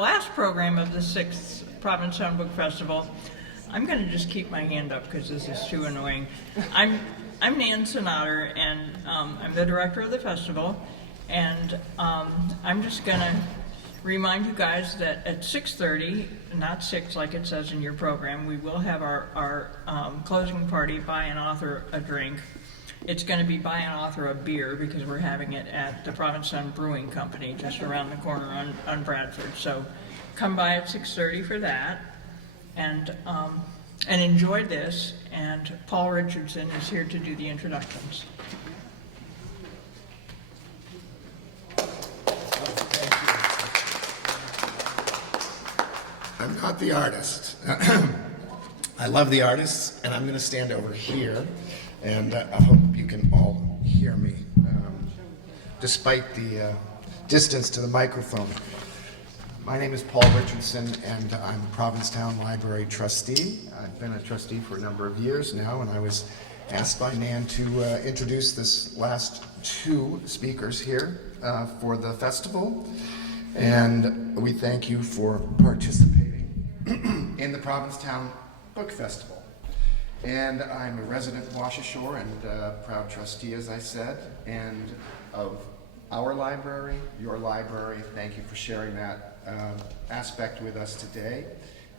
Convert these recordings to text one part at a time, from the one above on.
last program of the 6th Provincetown Book Festival, I'm going to just keep my hand up because this is too annoying. I'm Nan Sonater, and I'm the director of the festival, and I'm just going to remind you guys that at 6:30, not 6 like it says in your program, we will have our closing party, buy an author a drink. It's going to be buy an author a beer because we're having it at the Provincetown Brewing Company just around the corner on Bradfield. So come by at 6:30 for that, and enjoy this. And Paul Richardson is here to do the introductions. I'm not the artist. I love the artists, and I'm going to stand over here, and I hope you can all hear me, despite the distance to the microphone. My name is Paul Richardson, and I'm a Provincetown Library trustee. I've been a trustee for a number of years now, and I was asked by Nan to introduce this last 2 speakers here for the festival. And we thank you for participating in the Provincetown Book Festival. And I'm a resident Washashore and proud trustee, as I said, and of our library, your library. Thank you for sharing that aspect with us today.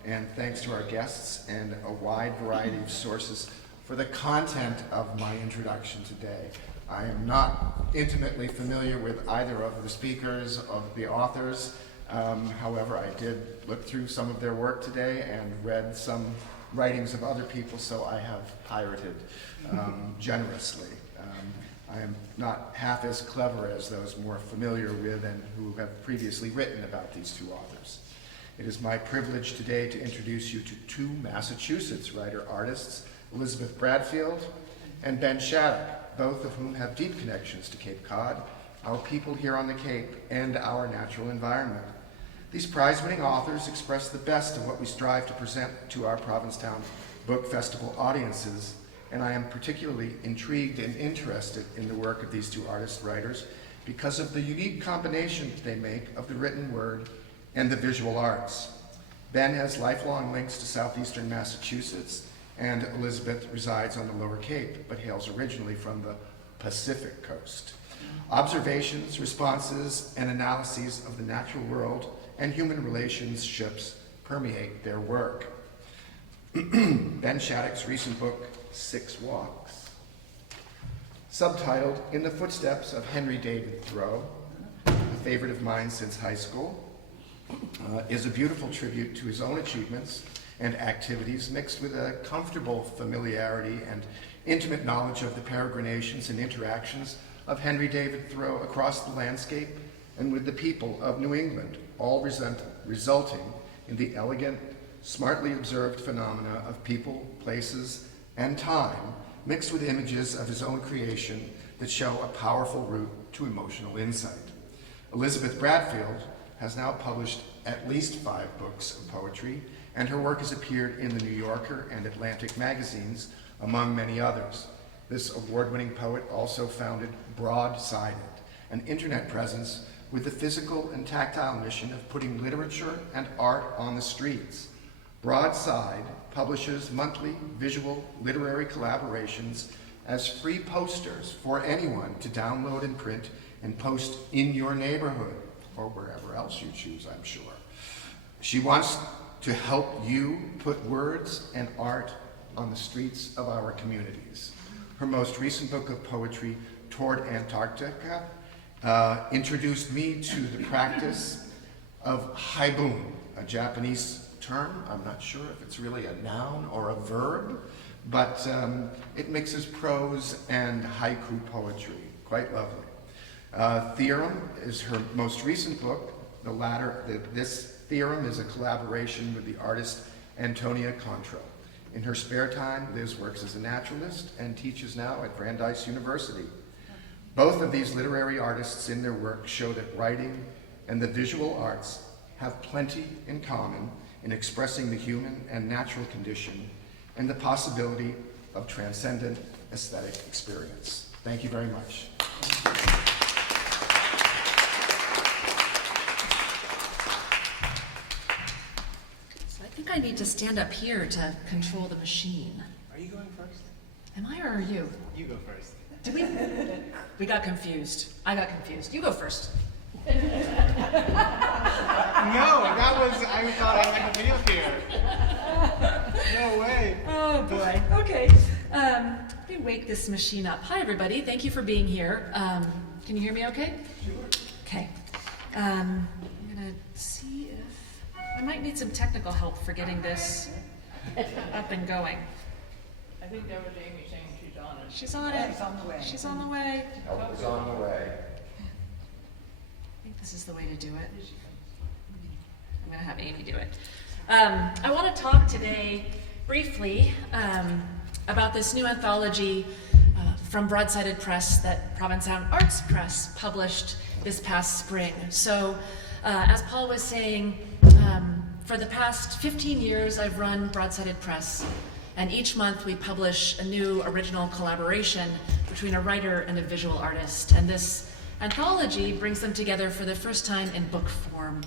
And thanks to our guests and a wide variety of sources for the content of my introduction today. I am not intimately familiar with either of the speakers, of the authors. However, I did look through some of their work today and read some writings of other people, so I have pirated generously. I am not half as clever as those more familiar with and who have previously written about these 2 authors. It is my privilege today to introduce you to 2 Massachusetts writer-artists, Elizabeth Bradfield and Ben Shattuck, both of whom have deep connections to Cape Cod, our people here on the Cape, and our natural environment. These prize-winning authors express the best of what we strive to present to our Provincetown Book Festival audiences, and I am particularly intrigued and interested in the work of these 2 artist-writers because of the unique combination they make of the written word and the visual arts. Ben has lifelong links to southeastern Massachusetts, and Elizabeth resides on the Lower Cape, but hails originally from the Pacific Coast. Observations, responses, and analyses of the natural world and human relationships permeate their work. Ben Shattuck's recent book, 6 Walks, subtitled In the Footsteps of Henry David Thoreau, a favorite of mine since high school, is a beautiful tribute to his own achievements and activities mixed with a comfortable familiarity and intimate knowledge of the peregrinations and interactions of Henry David Thoreau across the landscape and with the people of New England, all resulting in the elegant, smartly observed phenomena of people, places, and time, mixed with images of his own creation that show a powerful route to emotional insight. Elizabeth Bradfield has now published at least 5 books of poetry, and her work has appeared in the New Yorker and Atlantic magazines, among many others. This award-winning poet also founded Broadsided, an internet presence with the physical and tactile mission of putting literature and art on the streets. Broadside publishes monthly visual literary collaborations as free posters for anyone to download and print and post in your neighborhood, or wherever else you choose, I'm sure. She wants to help you put words and art on the streets of our communities. Her most recent book of poetry, Toward Antarctica, introduced me to the practice of haibun, a Japanese term. I'm not sure if it's really a noun or a verb, but it mixes prose and haiku poetry. Quite lovely. Theorem is her most recent book. This Theorem is a collaboration with the artist Antonia Contro. In her spare time, Liz works as a naturalist and teaches now at Brandeis University. Both of these literary artists in their work show that writing and the visual arts have plenty in common in expressing the human and natural condition and the possibility of transcendent aesthetic experience. Thank you very much. I need to stand up here to control the machine. Are you going first? Am I or are you? You go first. Did we? We got confused. I got confused. You go first. No, that was, I thought I had to be up here. No way. Oh boy. Okay. Let me wake this machine up. Hi everybody. Thank you for being here. Can you hear me okay? Sure. Okay. I'm gonna see if I might need some technical help for getting this up and going. I think that was Amy saying she's on it. She's on it. She's on the way. She's on the way. Help is on the way. I think this is the way to do it. I'm going to have Amy do it. I want to talk today briefly about this new anthology from Broadsided Press that Provincetown Arts Press published this past spring. So, as Paul was saying, for the past 15 years I've run Broadsided Press, and each month we publish a new original collaboration between a writer and a visual artist. And this anthology brings them together for the first time in book form.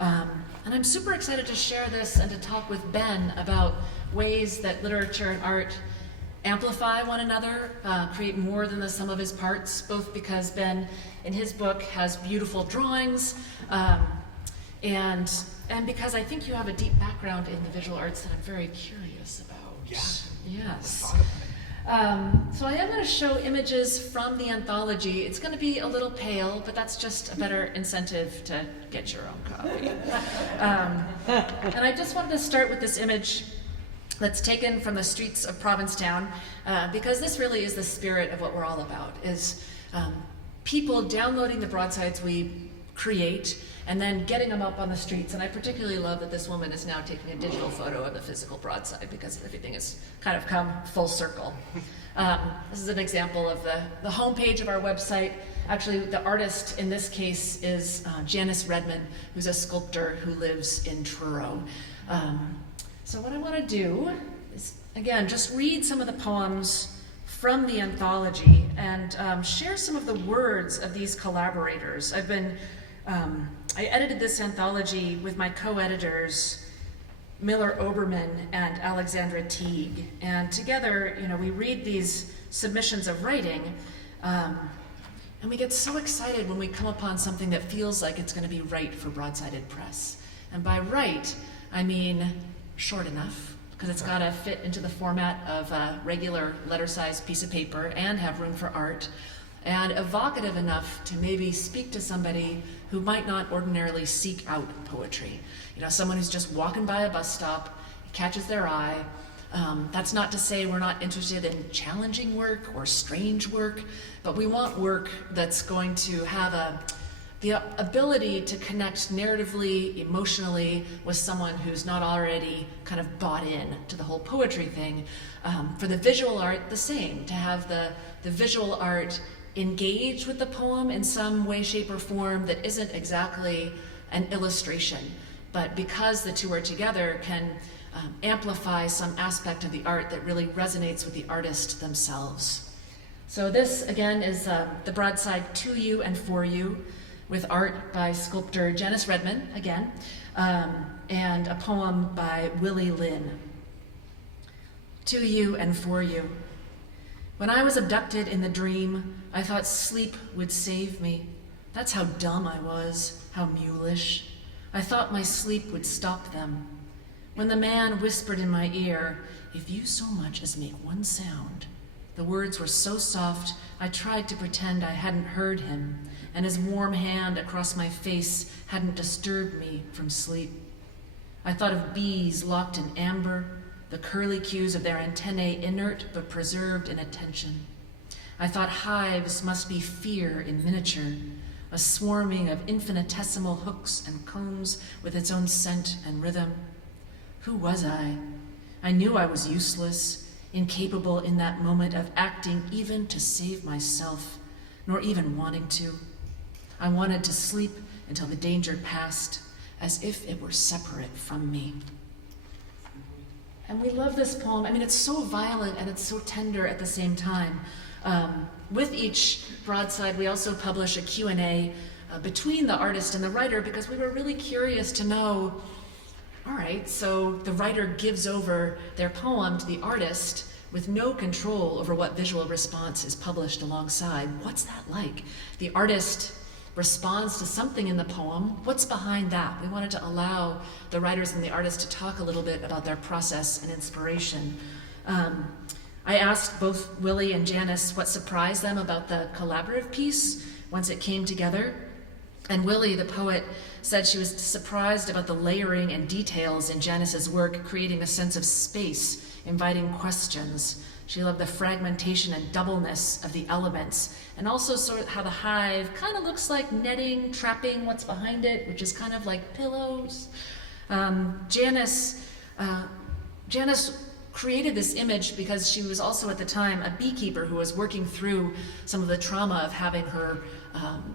And I'm super excited to share this and to talk with Ben about ways that literature and art amplify one another, create more than the sum of his parts, both because Ben, in his book, has beautiful drawings, and because I think you have a deep background in the visual arts that I'm very curious about. Yeah. Yes. So I am going to show images from the anthology. It's going to be a little pale, but that's just a better incentive to get your own copy. And I just wanted to start with this image that's taken from the streets of Provincetown, because this really is the spirit of what we're all about, is people downloading the broadsides we create and then getting them up on the streets. And I particularly love that this woman is now taking a digital photo of the physical broadside, because everything has kind of come full circle. This is an example of the homepage of our website. Actually, the artist in this case is Janice Redmond, who's a sculptor who lives in Truro. So what I want to do is, again, just read some of the poems from the anthology and share some of the words of these collaborators. I edited this anthology with my co-editors, Miller Oberman and Alexandra Teague. And together, we read these submissions of writing, and we get so excited when we come upon something that feels like it's going to be right for Broadsided Press. And by right, I mean short enough, because it's got to fit into the format of a regular letter-sized piece of paper and have room for art, and evocative enough to maybe speak to somebody who might not ordinarily seek out poetry. Someone who's just walking by a bus stop, it catches their eye. That's not to say we're not interested in challenging work or strange work, but we want work that's going to have the ability to connect narratively, emotionally with someone who's not already kind of bought in to the whole poetry thing. For the visual art, the same, to have the visual art engage with the poem in some way, shape, or form that isn't exactly an illustration, but because the two are together, can amplify some aspect of the art that really resonates with the artist themselves. So this, again, is the broadside To You and For You, with art by sculptor Janice Redmond, again, and a poem by Willie Lynn. To You and For You. When I was abducted in the dream, I thought sleep would save me. That's how dumb I was, how mulish. I thought my sleep would stop them. When the man whispered in my ear, "If you so much as make one sound," the words were so soft, I tried to pretend I hadn't heard him, and his warm hand across my face hadn't disturbed me from sleep. I thought of bees locked in amber, the curly cues of their antennae inert but preserved in attention. I thought hives must be fear in miniature, a swarming of infinitesimal hooks and combs with its own scent and rhythm. Who was I? I knew I was useless, incapable in that moment of acting even to save myself, nor even wanting to. I wanted to sleep until the danger passed, as if it were separate from me. And we love this poem. I mean, it's so violent and it's so tender at the same time. With each broadside, we also publish a Q&A between the artist and the writer, because we were really curious to know, all right, so the writer gives over their poem to the artist with no control over what visual response is published alongside. What's that like? The artist responds to something in the poem. What's behind that? We wanted to allow the writers and the artists to talk a little bit about their process and inspiration. I asked both Willie and Janice what surprised them about the collaborative piece once it came together. And Willie, the poet, said she was surprised about the layering and details in Janice's work, creating a sense of space, inviting questions. She loved the fragmentation and doubleness of the elements, and also sort of how the hive kind of looks like netting, trapping what's behind it, which is kind of like pillows. Janice created this image because she was also at the time a beekeeper who was working through some of the trauma of having her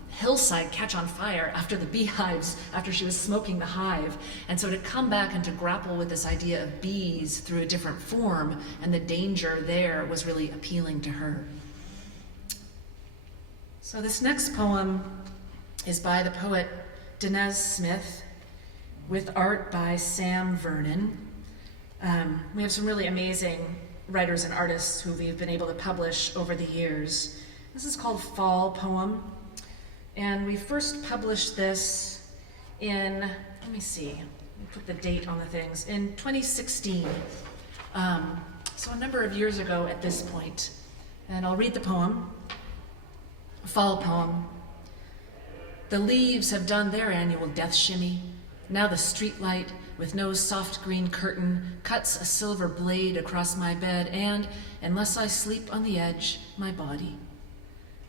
hillside catch on fire after the beehives, after she was smoking the hive. And so to come back and to grapple with this idea of bees through a different form and the danger there was really appealing to her. So this next poem is by the poet Dinez Smith with art by Sam Vernon. We have some really amazing writers and artists who we've been able to publish over the years. This is called Fall Poem, and we first published this in, let me put the date on the things, in 2016. So a number of years ago at this point. And I'll read the poem. Fall Poem. The leaves have done their annual death shimmy. Now the streetlight, with no soft green curtain, cuts a silver blade across my bed and, unless I sleep on the edge, my body.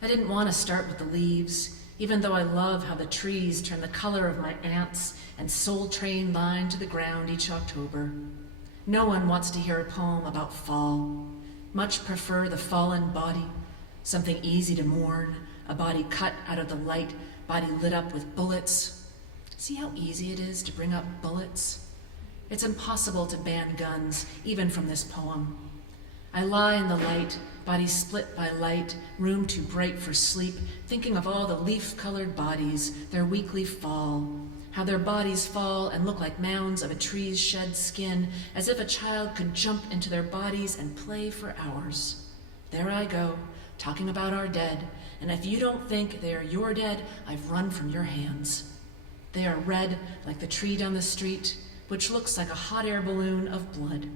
I didn't want to start with the leaves, even though I love how the trees turn the color of my aunts and soul train line to the ground each October. No one wants to hear a poem about fall. Much prefer the fallen body, something easy to mourn, a body cut out of the light, body lit up with bullets. See how easy it is to bring up bullets? It's impossible to ban guns, even from this poem. I lie in the light, body split by light, room too bright for sleep, thinking of all the leaf-colored bodies, their weekly fall, how their bodies fall and look like mounds of a tree's shed skin, as if a child could jump into their bodies and play for hours. There I go, talking about our dead, and if you don't think they are your dead, I've run from your hands. They are red like the tree down the street, which looks like a hot air balloon of blood.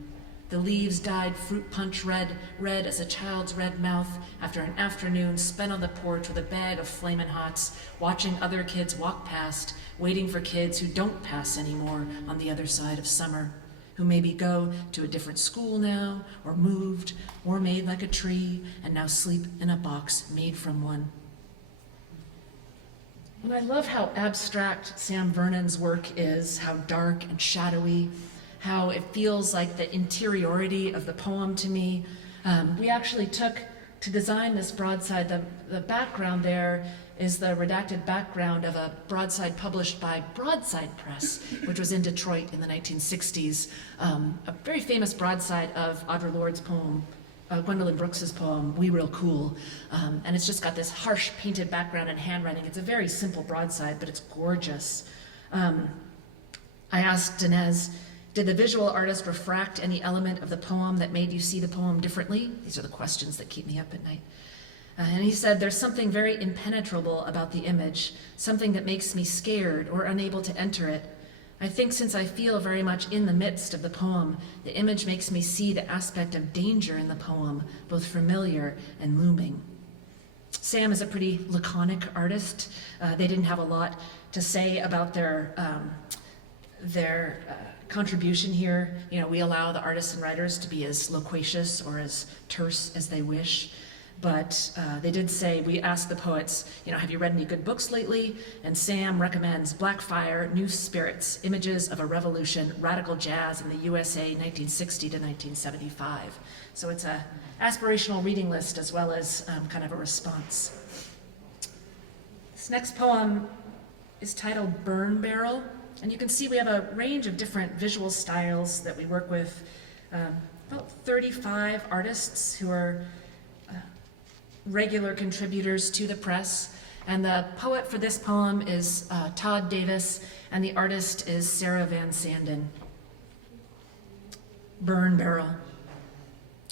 The leaves dyed fruit punch red, red as a child's red mouth after an afternoon spent on the porch with a bag of Flamin' Hots, watching other kids walk past, waiting for kids who don't pass anymore on the other side of summer, who maybe go to a different school now, or moved, or made like a tree, and now sleep in a box made from one. And I love how abstract Sam Vernon's work is, how dark and shadowy, how it feels like the interiority of the poem to me. We actually took, to design this broadside, the background there is the redacted background of a broadside published by Broadside Press, which was in Detroit in the 1960s. A very famous broadside of Audre Lorde's poem, Gwendolyn Brooks's poem, We Real Cool. And it's just got this harsh painted background and handwriting. It's a very simple broadside, but it's gorgeous. I asked Dinez, did the visual artist refract any element of the poem that made you see the poem differently? These are the questions that keep me up at night. And he said, there's something very impenetrable about the image, something that makes me scared or unable to enter it. I think since I feel very much in the midst of the poem, the image makes me see the aspect of danger in the poem, both familiar and looming. Sam is a pretty laconic artist. They didn't have a lot to say about their contribution here. You know, we allow the artists and writers to be as loquacious or as terse as they wish. But they did say, we asked the poets, you know, have you read any good books lately? And Sam recommends Blackfire, New Spirits, Images of a Revolution, Radical Jazz in the USA, 1960 to 1975. So it's a aspirational reading list as well as kind of a response. This next poem is titled Burn Barrel. And you can see we have a range of different visual styles that we work with. About 35 artists who are regular contributors to the press. And the poet for this poem is Todd Davis, and the artist is Sarah Van Sanden. Burn barrel.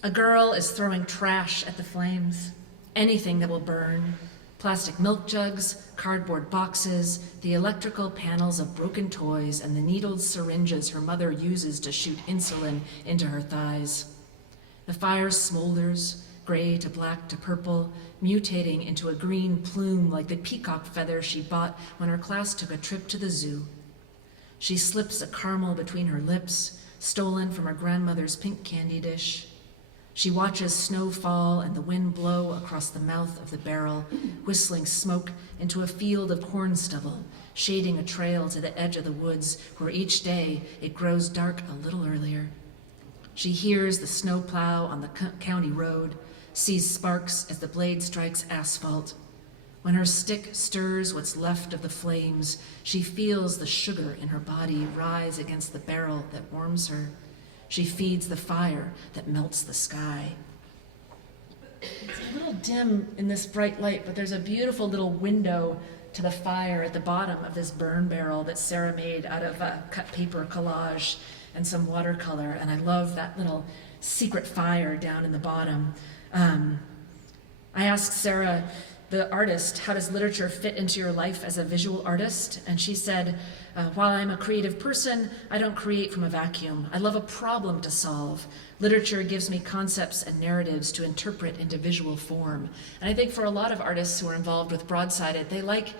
A girl is throwing trash at the flames. Anything that will burn. Plastic milk jugs, cardboard boxes, the electrical panels of broken toys, and the needled syringes her mother uses to shoot insulin into her thighs. The fire smolders, gray to black to purple, mutating into a green plume like the peacock feather she bought when her class took a trip to the zoo. She slips a caramel between her lips, stolen from her grandmother's pink candy dish. She watches snow fall and the wind blow across the mouth of the barrel, whistling smoke into a field of corn stubble, shading a trail to the edge of the woods where each day it grows dark a little earlier. She hears the snow plow on the county road, sees sparks as the blade strikes asphalt. When her stick stirs what's left of the flames, she feels the sugar in her body rise against the barrel that warms her. She feeds the fire that melts the sky. It's a little dim in this bright light, but there's a beautiful little window to the fire at the bottom of this burn barrel that Sarah made out of a cut paper collage and some watercolor, and I love that little secret fire down in the bottom. I asked Sarah, the artist, how does literature fit into your life as a visual artist? And she said, while I'm a creative person, I don't create from a vacuum. I love a problem to solve. Literature gives me concepts and narratives to interpret into visual form. And I think for a lot of artists who are involved with Broadsided, they like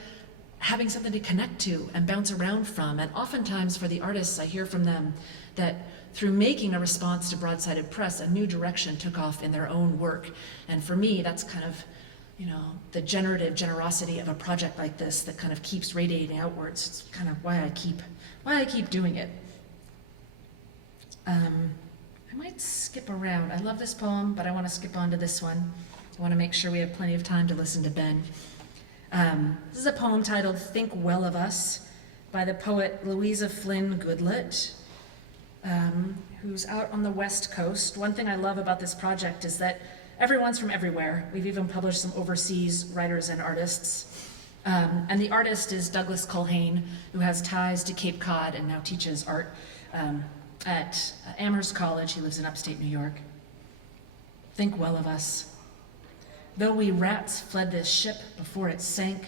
having something to connect to and bounce around from. And oftentimes for the artists, I hear from them that through making a response to Broadsided Press, a new direction took off in their own work. And for me, that's kind of, the generative generosity of a project like this that kind of keeps radiating outwards. It's kind of why I keep doing it. I might skip around. I love this poem, but I want to skip on to this one. I want to make sure we have plenty of time to listen to Ben. This is a poem titled Think Well of Us by the poet Louisa Flynn Goodlett, who's out on the West Coast. One thing I love about this project is that everyone's from everywhere. We've even published some overseas writers and artists. And the artist is Douglas Culhane, who has ties to Cape Cod and now teaches art at Amherst College. He lives in upstate New York. Think well of us. Though we rats fled this ship before it sank,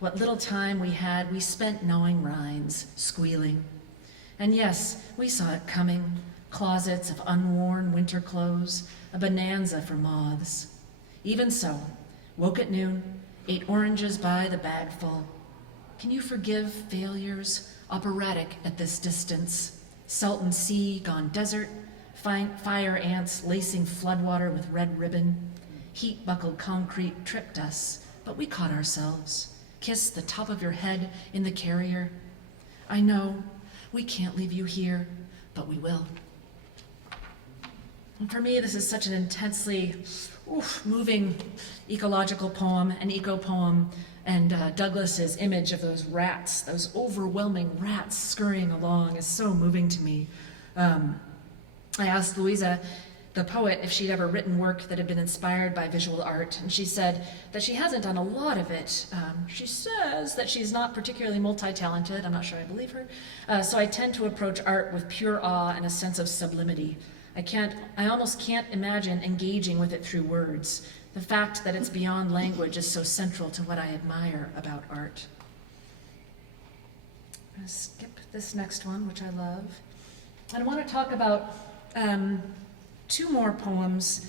what little time we had we spent gnawing rinds, squealing. And yes, we saw it coming, closets of unworn winter clothes, a bonanza for moths. Even so, woke at noon, ate oranges by the bagful. Can you forgive failures, operatic at this distance? Salton sea gone desert, fire ants lacing floodwater with red ribbon. Heat-buckled concrete tripped us, but we caught ourselves. Kissed the top of your head in the carrier. I know, we can't leave you here, but we will. And for me, this is such an intensely moving ecological poem, an eco-poem, and Douglas's image of those rats, those overwhelming rats scurrying along is so moving to me. I asked Louisa, the poet, if she'd ever written work that had been inspired by visual art, and she said that she hasn't done a lot of it. She says that she's not particularly multi-talented. I'm not sure I believe her. So I tend to approach art with pure awe and a sense of sublimity. I almost can't imagine engaging with it through words. The fact that it's beyond language is so central to what I admire about art. I'm going to skip this next one, which I love. And I want to talk about two more poems.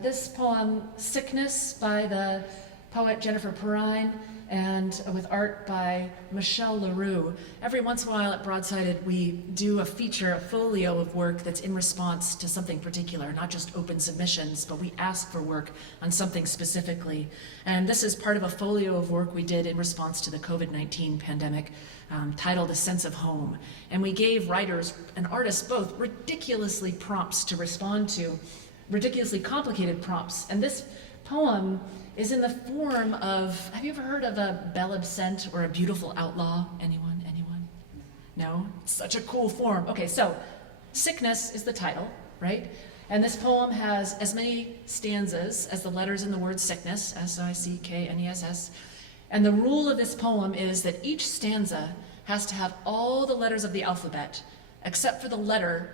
This poem, Sickness, by the poet Jennifer Perrine, and with art by Michelle LaRue. Every once in a while at Broadsided, we do a feature, a folio of work that's in response to something particular, not just open submissions, but we ask for work on something specifically. And this is part of a folio of work we did in response to the COVID-19 pandemic, titled A Sense of Home. And we gave writers and artists both ridiculously prompts to respond to, ridiculously complicated prompts. And this poem is in the form of, have you ever heard of a belle absent or a beautiful outlaw? Anyone? No? It's such a cool form. Okay, so Sickness is the title, right? And this poem has as many stanzas as the letters in the word sickness, S-I-C-K-N-E-S-S. And the rule of this poem is that each stanza has to have all the letters of the alphabet, except for the letter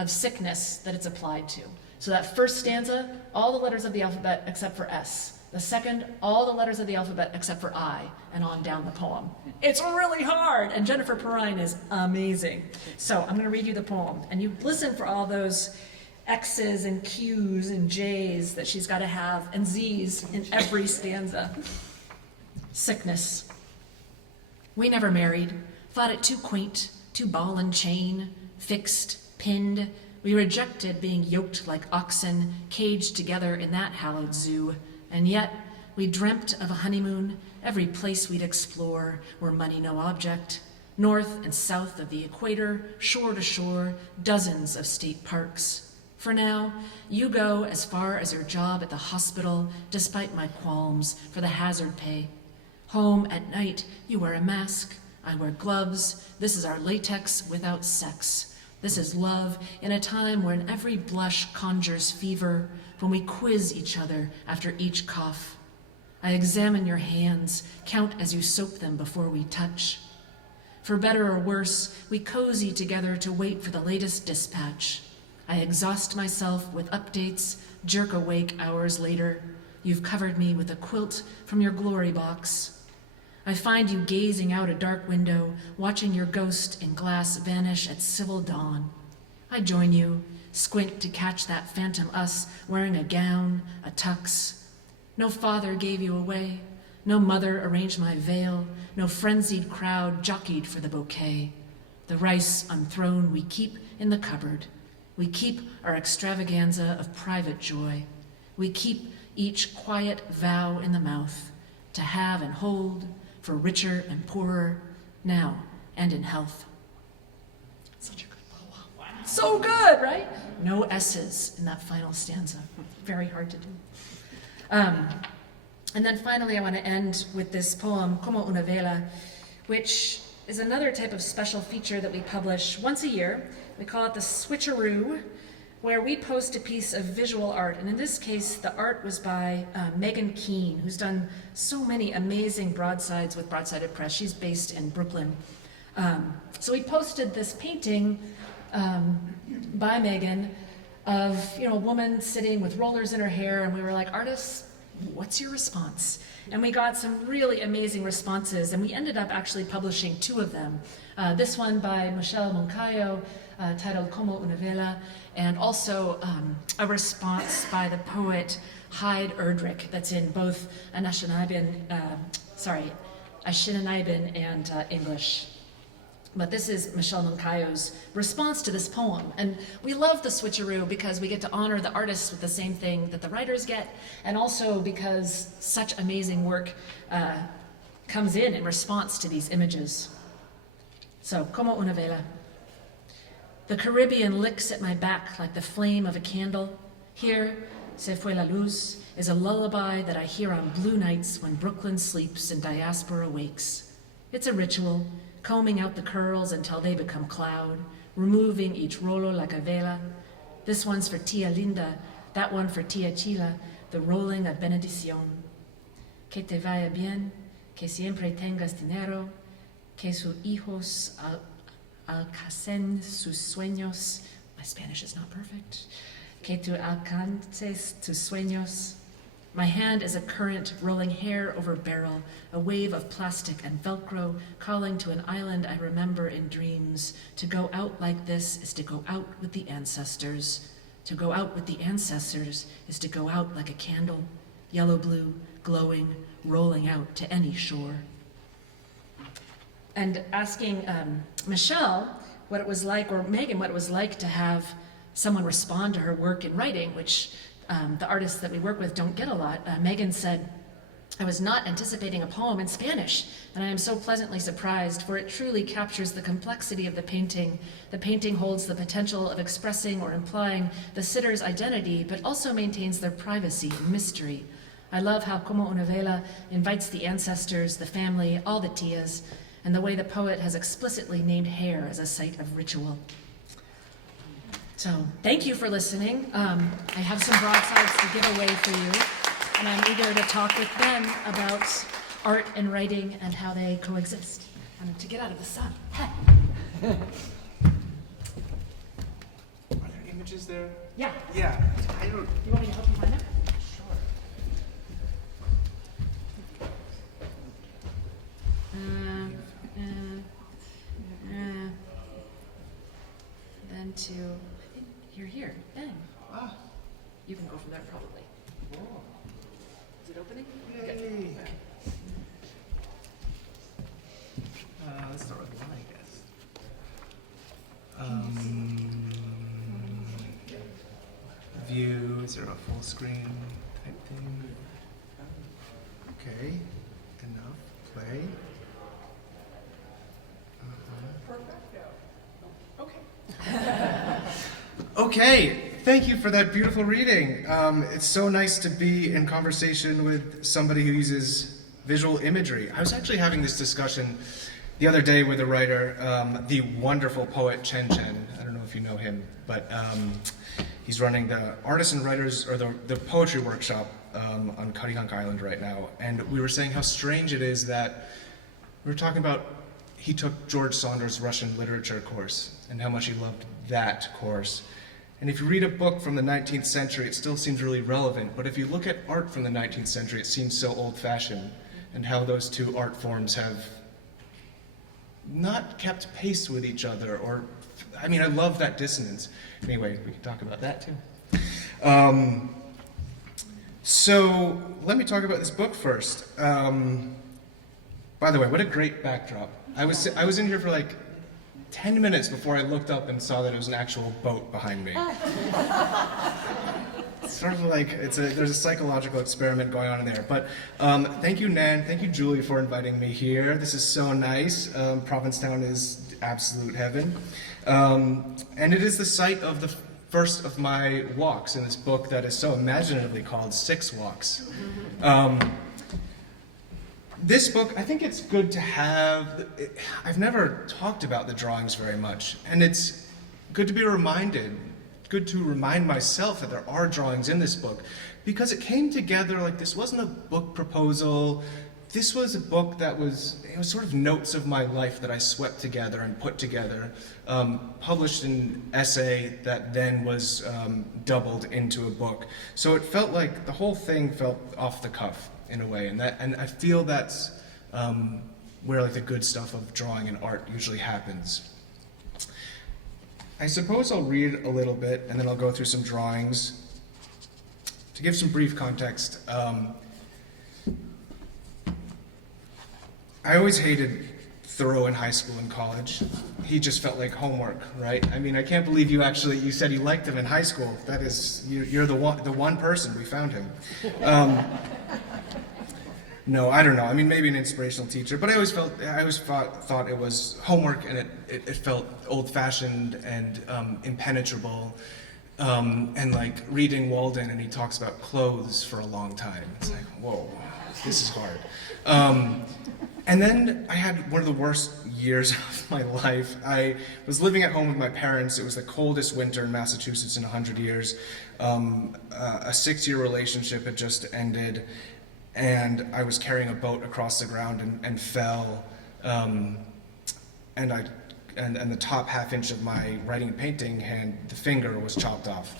of sickness that it's applied to. So that first stanza, all the letters of the alphabet except for S. The second, all the letters of the alphabet except for I, and on down the poem. It's really hard, and Jennifer Perrine is amazing. So I'm gonna read you the poem, and you listen for all those X's and Q's and J's that she's gotta have, and Z's in every stanza. Sickness. We never married, thought it too quaint, too ball and chain, fixed, pinned. We rejected being yoked like oxen, caged together in that hallowed zoo. And yet, we dreamt of a honeymoon, every place we'd explore, were money no object. North and south of the equator, shore to shore, dozens of state parks. For now, you go as far as your job at the hospital, despite my qualms for the hazard pay. Home at night, you wear a mask, I wear gloves. This is our latex without sex. This is love in a time when every blush conjures fever, when we quiz each other after each cough. I examine your hands, count as you soap them before we touch. For better or worse, we cozy together to wait for the latest dispatch. I exhaust myself with updates, jerk awake hours later. You've covered me with a quilt from your glory box. I find you gazing out a dark window, watching your ghost in glass vanish at civil dawn. I join you, squint to catch that phantom us wearing a gown, a tux. No father gave you away, no mother arranged my veil, no frenzied crowd jockeyed for the bouquet. The rice unthrown we keep in the cupboard. We keep our extravaganza of private joy. We keep each quiet vow in the mouth, to have and hold, for richer and poorer, now and in health. Such a good poem. Wow. So good, right? No S's in that final stanza. Very hard to do. And then finally, I want to end with this poem, Como una vela, which is another type of special feature that we publish once a year. We call it the Switcheroo, where we post a piece of visual art. And in this case, the art was by Megan Keane, who's done so many amazing broadsides with Broadsided Press. She's based in Brooklyn. So we posted this painting by Megan of a woman sitting with rollers in her hair, and we were like, artists, what's your response? And we got some really amazing responses, and we ended up actually publishing 2 of them. This one by Michelle Moncayo, titled Como una vela, and also a response by the poet Hyde Erdrich that's in both Anishinaabe and English. But this is Michelle Moncayo's response to this poem. And we love the switcheroo because we get to honor the artists with the same thing that the writers get, and also because such amazing work comes in response to these images. So, Como una vela. The Caribbean licks at my back like the flame of a candle. Here, Se fue la luz is a lullaby that I hear on blue nights when Brooklyn sleeps and diaspora wakes. It's a ritual, combing out the curls until they become cloud, removing each rolo like a vela. This one's for Tia Linda, that one for Tia Chila, the rolling a benedicion. Que te vaya bien, que siempre tengas dinero, que sus hijos alcancen sus sueños. My Spanish is not perfect. Que tu alcances tus sueños. My hand is a current rolling hair over barrel, a wave of plastic and Velcro calling to an island I remember in dreams. To go out like this is to go out with the ancestors. To go out with the ancestors is to go out like a candle, yellow-blue, glowing, rolling out to any shore. And asking Michelle what it was like, or Megan what it was like to have someone respond to her work in writing, which the artists that we work with don't get a lot. Megan said, I was not anticipating a poem in Spanish, and I am so pleasantly surprised, for it truly captures the complexity of the painting. The painting holds the potential of expressing or implying the sitter's identity, but also maintains their privacy and mystery. I love how Como una vela invites the ancestors, the family, all the tias, and the way the poet has explicitly named hair as a site of ritual. So thank you for listening. I have some broadsides to give away for you, and I'm eager to talk with them about art and writing and how they coexist, and to get out of the sun. images there? Yeah. Yeah. I don't. You want me to help you find it? Sure. Then to, I think you're here. Ben, Ah. you can go from there probably. Whoa. Is it opening? Yay. Let's start with one, I guess. View, is there a full screen type thing? Okay, enough, play. Okay, thank you for that beautiful reading. It's so nice to be in conversation with somebody who uses visual imagery. I was actually having this discussion the other day with a writer, the wonderful poet Chen Chen. I don't know if you know him, but he's running the Artists and Writers, or the poetry workshop on Cuttyhunk Island right now. And we were saying how strange it is that we were talking about, he took George Saunders' Russian literature course and how much he loved that course. And if you read a book from the 19th century, it still seems really relevant. But if you look at art from the 19th century, it seems so old-fashioned, and how those two art forms have not kept pace with each other. Or, I mean, I love that dissonance. Anyway, we can talk about that too. So let me talk about this book first. By the way, what a great backdrop. I was in here for like 10 minutes before I looked up and saw that it was an actual boat behind me. It's sort of like there's a psychological experiment going on in there. But thank you, Nan. Thank you, Julie, for inviting me here. This is so nice. Provincetown is absolute heaven. And it is the site of the first of my walks in this book that is so imaginatively called Six Walks. This book, I think it's good to have. I've never talked about the drawings very much, and it's good to be reminded, good to remind myself that there are drawings in this book, because it came together like this wasn't a book proposal. This was a book that was sort of notes of my life that I swept together and put together, published an essay that then was doubled into a book. So it felt like the whole thing felt off the cuff in a way, and I feel that's where like the good stuff of drawing and art usually happens. I suppose I'll read a little bit and then I'll go through some drawings. To give some brief context, I always hated Thoreau in high school and college. He just felt like homework, right? I mean, I can't believe you said you liked him in high school. That is, you're the one person, we found him. No, I don't know. I mean, maybe an inspirational teacher, but I always thought it was homework, and it felt old-fashioned and impenetrable. And like reading Walden, and he talks about clothes for a long time. It's like, whoa, this is hard. And then I had one of the worst years of my life. I was living at home with my parents. It was the coldest winter in Massachusetts in 100 years. A 6-year relationship had just ended, and I was carrying a boat across the ground and fell. And the top half-inch of my writing and painting hand, the finger, was chopped off.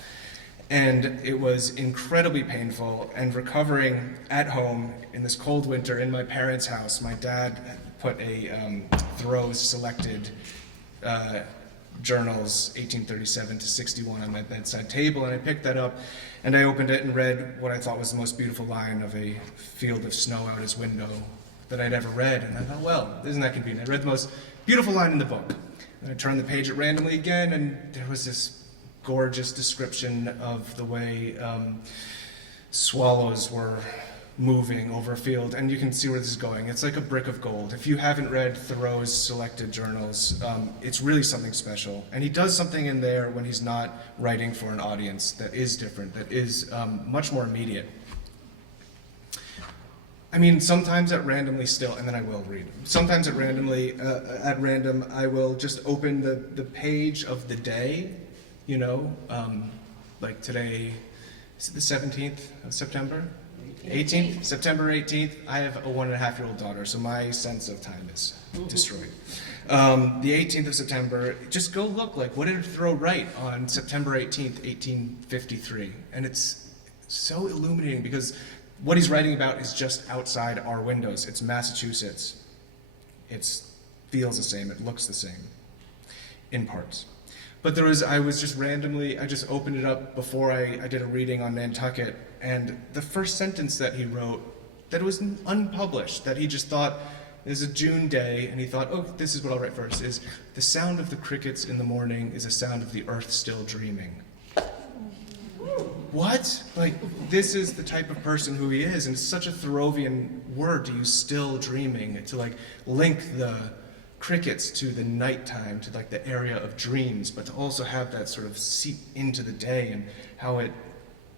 And it was incredibly painful, and recovering at home in this cold winter in my parents' house, my dad put a Thoreau's selected journals, 1837 to 61, on my bedside table, and I picked that up, and I opened it and read what I thought was the most beautiful line of a field of snow out his window that I'd ever read, and I thought, well, isn't that convenient? I read the most beautiful line in the book. And I turned the page randomly again, and there was this gorgeous description of the way swallows were moving over a field, and you can see where this is going. It's like a brick of gold. If you haven't read Thoreau's selected journals, it's really something special. And he does something in there when he's not writing for an audience that is different, that is much more immediate. I mean, sometimes at randomly still, and then I will read. Sometimes at random, I will just open the page of the day, you know, like today, is it the 17th of September? 18th? September 18th. I have a 1.5-year-old daughter, so my sense of time is destroyed. The 18th of September, just go look, like, what did Thoreau write on September 18th, 1853? And it's so illuminating because what he's writing about is just outside our windows. It's Massachusetts. It feels the same, it looks the same, in parts. But I just opened it up before I did a reading on Nantucket, and the first sentence that he wrote, that was unpublished, that he just thought, it was a June day, and he thought, oh, this is what I'll write first, is, the sound of the crickets in the morning is a sound of the earth still dreaming. What? Like, this is the type of person who he is, and it's such a Thoreauvian word to use, still dreaming, to like link the crickets to the nighttime, to like the area of dreams, but to also have that sort of seep into the day and how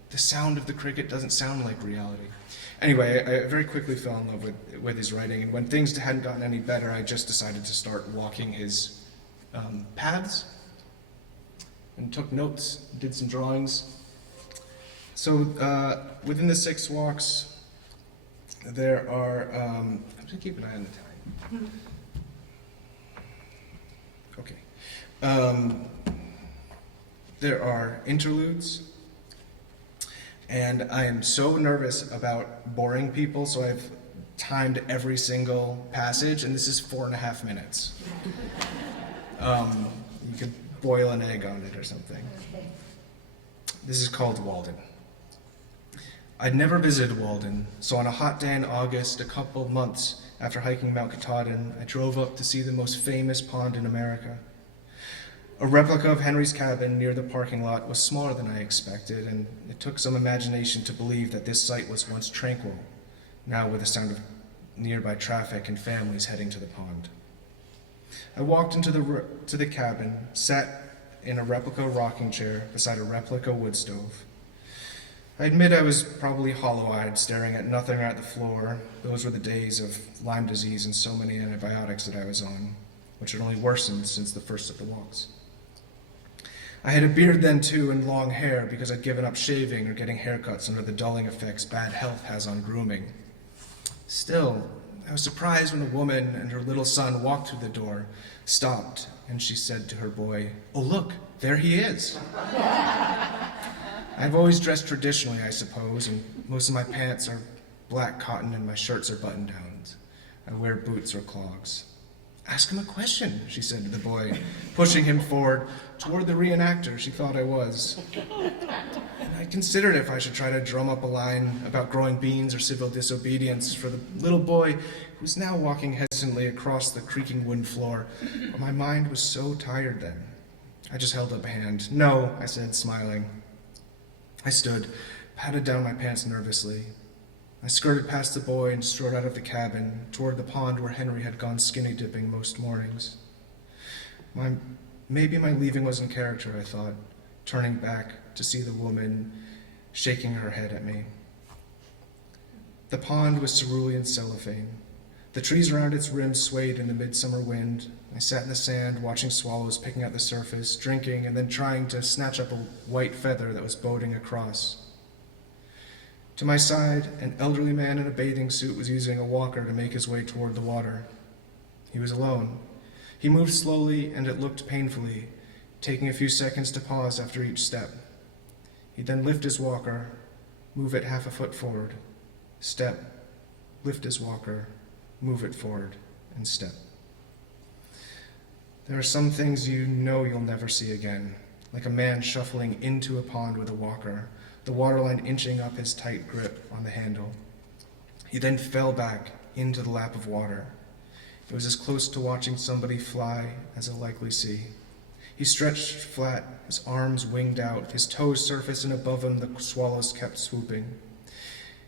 the sound of the cricket doesn't sound like reality. Anyway, I very quickly fell in love with his writing, and when things hadn't gotten any better, I just decided to start walking his paths and took notes, did some drawings. So within the 6 walks, there are, I'm going to keep an eye on the time. Okay. There are interludes, and I am so nervous about boring people, so I've timed every single passage, and this is 4.5 minutes. You could boil an egg on it or something. This is called Walden. I'd never visited Walden, so on a hot day in August, a couple months after hiking Mount Katahdin, I drove up to see the most famous pond in America. A replica of Henry's cabin near the parking lot was smaller than I expected, and it took some imagination to believe that this site was once tranquil, now with the sound of nearby traffic and families heading to the pond. I walked into the cabin, sat in a replica rocking chair beside a replica wood stove. I admit I was probably hollow-eyed, staring at nothing or at the floor. Those were the days of Lyme disease and so many antibiotics that I was on, which had only worsened since the first of the walks. I had a beard then, too, and long hair because I'd given up shaving or getting haircuts under the dulling effects bad health has on grooming. Still, I was surprised when a woman and her little son walked through the door, stopped, and she said to her boy, "Oh, look, there he is." I've always dressed traditionally, I suppose, and most of my pants are black cotton and my shirts are button-downs. I wear boots or clogs. "Ask him a question," she said to the boy, pushing him forward toward the reenactor she thought I was. And I considered if I should try to drum up a line about growing beans or civil disobedience for the little boy who was now walking hesitantly across the creaking wooden floor, but my mind was so tired then. I just held up a hand. "No," I said, smiling. I stood, patted down my pants nervously. I skirted past the boy and strode out of the cabin toward the pond where Henry had gone skinny dipping most mornings. Maybe my leaving was in character, I thought, turning back to see the woman shaking her head at me. The pond was cerulean cellophane. The trees around its rim swayed in the midsummer wind. I sat in the sand, watching swallows picking at the surface, drinking, and then trying to snatch up a white feather that was boating across. To my side, an elderly man in a bathing suit was using a walker to make his way toward the water. He was alone. He moved slowly, and it looked painfully, taking a few seconds to pause after each step. He'd then lift his walker, move it half a foot forward, step, lift his walker, move it forward, and step. There are some things you know you'll never see again, like a man shuffling into a pond with a walker, the waterline inching up his tight grip on the handle. He then fell back into the lap of water. It was as close to watching somebody fly as I'll likely see. He stretched flat, his arms winged out, his toes surfaced, and above him the swallows kept swooping.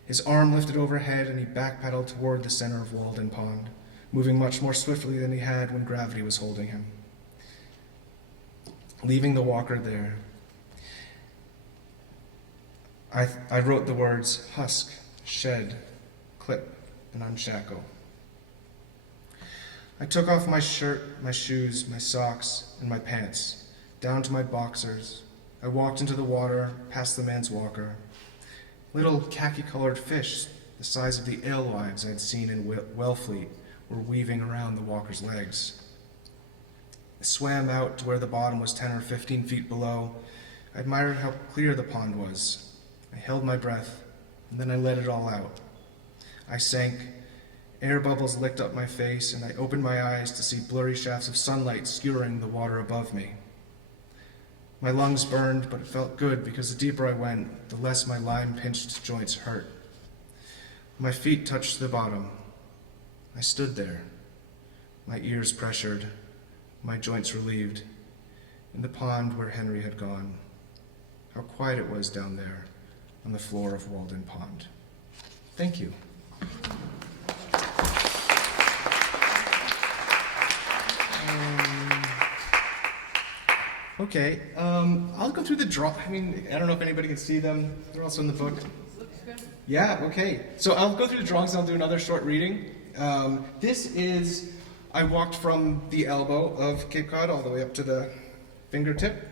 His arm lifted overhead, and he backpedaled toward the center of Walden Pond, moving much more swiftly than he had when gravity was holding him. Leaving the walker there, I wrote the words husk, shed, clip, and unshackle. I took off my shirt, my shoes, my socks, and my pants, down to my boxers. I walked into the water, past the man's walker. Little khaki-colored fish, the size of the alewives I'd seen in Wellfleet, were weaving around the walker's legs. I swam out to where the bottom was 10 or 15 feet below. I admired how clear the pond was. I held my breath, and then I let it all out. I sank. Air bubbles licked up my face, and I opened my eyes to see blurry shafts of sunlight skewering the water above me. My lungs burned, but it felt good because the deeper I went, the less my lime-pinched joints hurt. My feet touched the bottom. I stood there, my ears pressured, my joints relieved, in the pond where Henry had gone. How quiet it was down there on the floor of Walden Pond. Thank you. Okay, I'll go through the I don't know if anybody can see them. They're also in the book. Yeah, okay. So I'll go through the drawings and I'll do another short reading. I walked from the elbow of Cape Cod all the way up to the fingertip.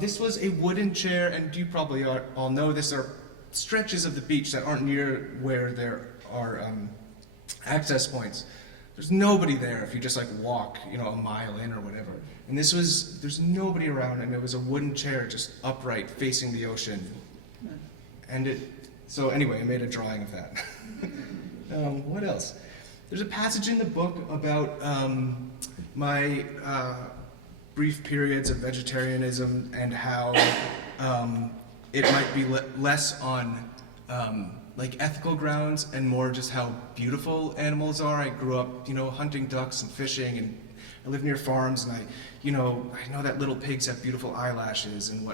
This was a wooden chair, and you probably all know this are stretches of the beach that aren't near where there are access points. There's nobody there if you just like walk, a mile in or whatever. And there's nobody around, and it was a wooden chair just upright facing the ocean. And so anyway, I made a drawing of that. What else? There's a passage in the book about my brief periods of vegetarianism and how it might be less on like ethical grounds and more just how beautiful animals are. I grew up, hunting ducks and fishing, and I live near farms, and I know that little pigs have beautiful eyelashes, and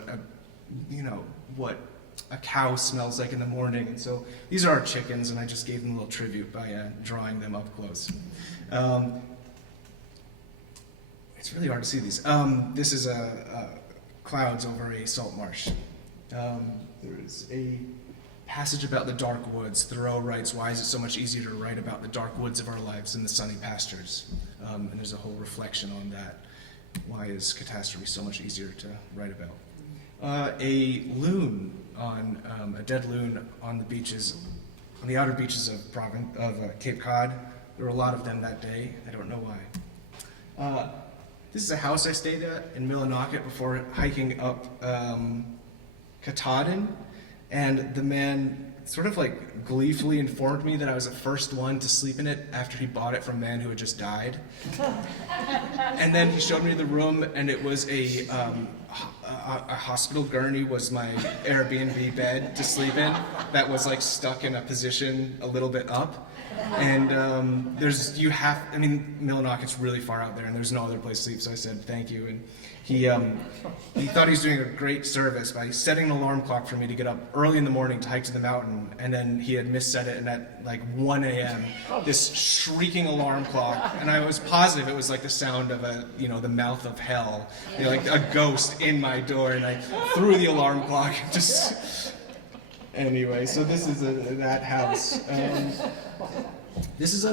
what a cow smells like in the morning. And so these are our chickens, and I just gave them a little tribute by drawing them up close. It's really hard to see these. This is clouds over a salt marsh. There is a passage about the dark woods. Thoreau writes, "Why is it so much easier to write about the dark woods of our lives than the sunny pastures?" And there's a whole reflection on that. Why is catastrophe so much easier to write about? A loon a dead loon on the beaches, on the outer beaches of Cape Cod. There were a lot of them that day. I don't know why. This is a house I stayed at in Millinocket before hiking up Katahdin, and the man sort of like gleefully informed me that I was the first one to sleep in it after he bought it from a man who had just died. And then he showed me the room, and it was a hospital gurney was my Airbnb bed to sleep in that was like stuck in a position a little bit up. And Millinocket's really far out there, and there's no other place to sleep, so I said thank you. And he thought he was doing a great service by setting an alarm clock for me to get up early in the morning to hike to the mountain, and then he had misset it, and at like 1 a.m. this shrieking alarm clock, and I was positive it was like the sound of the mouth of hell, like a ghost in my door, and I threw the alarm clock. Anyway, so this is that house. This is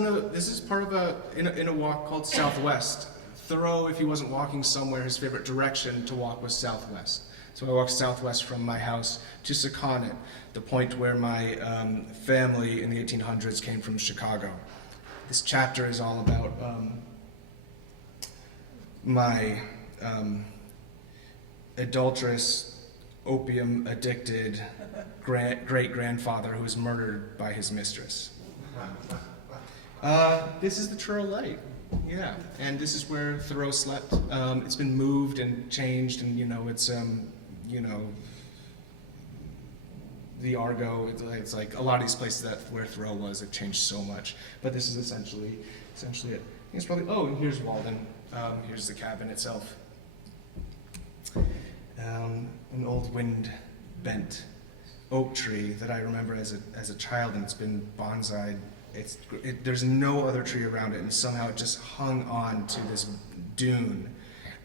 part of a walk called Southwest. Thoreau, if he wasn't walking somewhere, his favorite direction to walk was southwest. So I walked southwest from my house to Sakonnet, the point where my family in the 1800s came from Chicago. This chapter is all about my adulterous, opium-addicted great-grandfather who was murdered by his mistress. This is the Truro Light. Yeah, and this is where Thoreau slept. It's been moved and changed, and it's the Argo. It's like a lot of these places where Thoreau was, it changed so much. But this is essentially it. I think it's probably. Oh, and here's Walden. Here's the cabin itself. An old wind-bent oak tree that I remember as a child, and it's been bonsai'd. There's no other tree around it, and somehow it just hung on to this dune,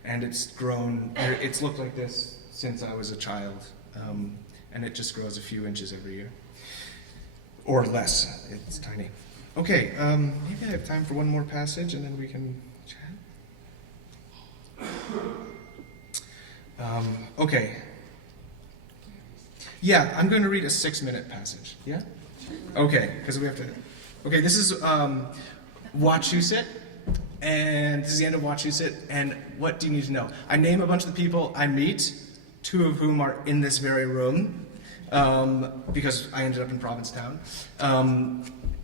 and it's grown. It's looked like this since I was a child, and it just grows a few inches every year, or less. It's tiny. Okay, maybe I have time for one more passage, and then we can chat. Okay. Yeah, I'm going to read a 6-minute passage. Yeah? Okay, because we have to. Okay, this is Wachusett. And this is the end of Wachusett, and what do you need to know? I name a bunch of the people I meet, 2 of whom are in this very room, because I ended up in Provincetown.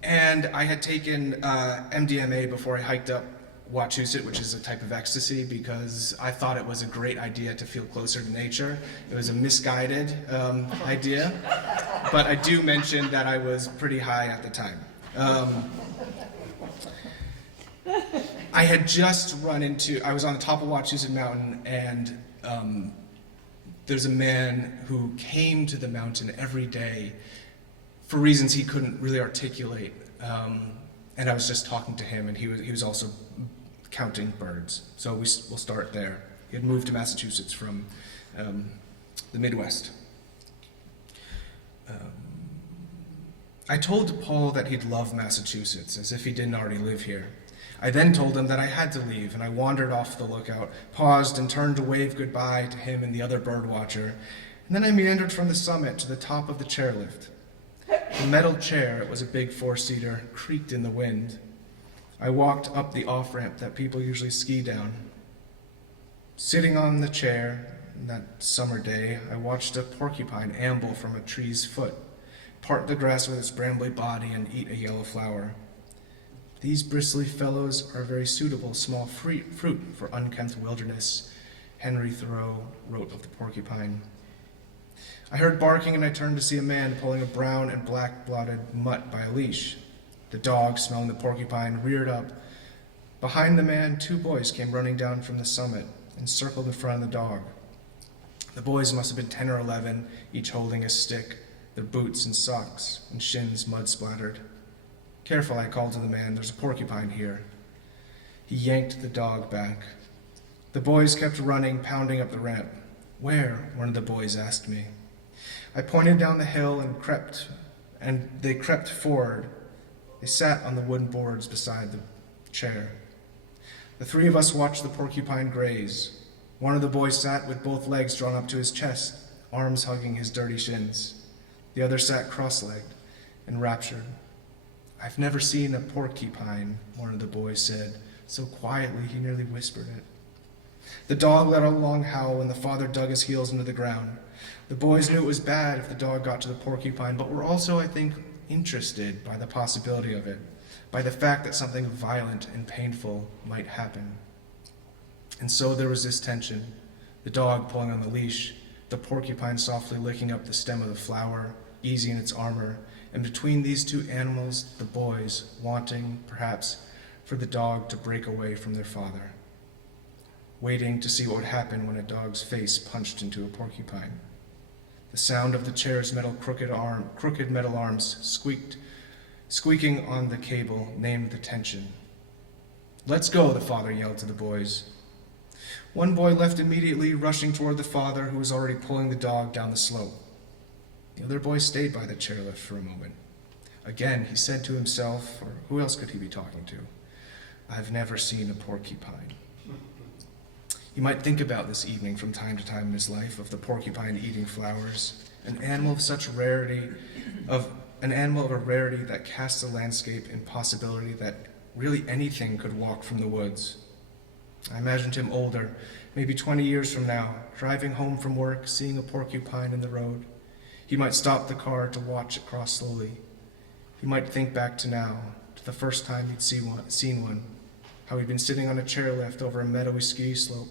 And I had taken MDMA before I hiked up Wachusett, which is a type of ecstasy, because I thought it was a great idea to feel closer to nature. It was a misguided idea, but I do mention that I was pretty high at the time. I had just I was on the top of Wachusett Mountain, and there's a man who came to the mountain every day for reasons he couldn't really articulate. And I was just talking to him, and he was also counting birds. So we'll start there. He had moved to Massachusetts from the Midwest. I told Paul that he'd love Massachusetts, as if he didn't already live here. I then told him that I had to leave, and I wandered off the lookout, paused and turned to wave goodbye to him and the other bird watcher, and then I meandered from the summit to the top of the chairlift. The metal chair, it was a big 4-seater, creaked in the wind. I walked up the off-ramp that people usually ski down. Sitting on the chair that summer day, I watched a porcupine amble from a tree's foot, part the grass with its brambly body and eat a yellow flower. These bristly fellows are very suitable small fruit for unkempt wilderness, Henry Thoreau wrote of the porcupine. I heard barking, and I turned to see a man pulling a brown and black-blotted mutt by a leash. The dog, smelling the porcupine, reared up. Behind the man, 2 boys came running down from the summit and circled in front of the dog. The boys must have been 10 or 11, each holding a stick, their boots and socks and shins mud-splattered. "Careful," I called to the man, "there's a porcupine here." He yanked the dog back. The boys kept running, pounding up the ramp. "Where?" one of the boys asked me. I pointed down the hill and they crept forward. They sat on the wooden boards beside the chair. The 3 of us watched the porcupine graze. One of the boys sat with both legs drawn up to his chest, arms hugging his dirty shins. The other sat cross-legged, enraptured. "I've never seen a porcupine," one of the boys said, so quietly he nearly whispered it. The dog let out a long howl, and the father dug his heels into the ground. The boys knew it was bad if the dog got to the porcupine, but were also, I think, interested by the possibility of it, by the fact that something violent and painful might happen. And so there was this tension, the dog pulling on the leash, the porcupine softly licking up the stem of the flower, easy in its armor, and between these 2 animals, the boys, wanting, perhaps, for the dog to break away from their father, waiting to see what would happen when a dog's face punched into a porcupine. The sound of the chair's crooked metal arms squeaking on the cable named the tension. "Let's go," the father yelled to the boys. One boy left immediately, rushing toward the father, who was already pulling the dog down the slope. The other boy stayed by the chairlift for a moment. Again, he said to himself, or who else could he be talking to? "I've never seen a porcupine." He might think about this evening from time to time in his life of the porcupine eating flowers, an animal of a rarity that casts a landscape in possibility that really anything could walk from the woods. I imagined him older, maybe 20 years from now, driving home from work, seeing a porcupine in the road. He might stop the car to watch it cross slowly. He might think back to now, to the first time he'd seen one, how he'd been sitting on a chairlift over a meadowy ski slope,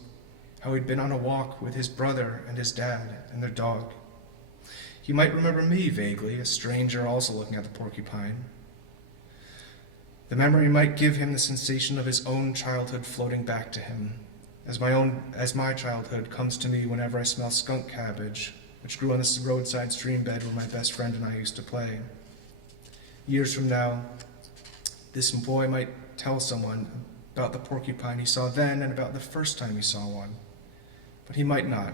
how he'd been on a walk with his brother and his dad and their dog. He might remember me vaguely, a stranger also looking at the porcupine. The memory might give him the sensation of his own childhood floating back to him, as my childhood comes to me whenever I smell skunk cabbage, which grew on this roadside stream bed where my best friend and I used to play. Years from now, this boy might tell someone about the porcupine he saw then and about the first time he saw one. But he might not,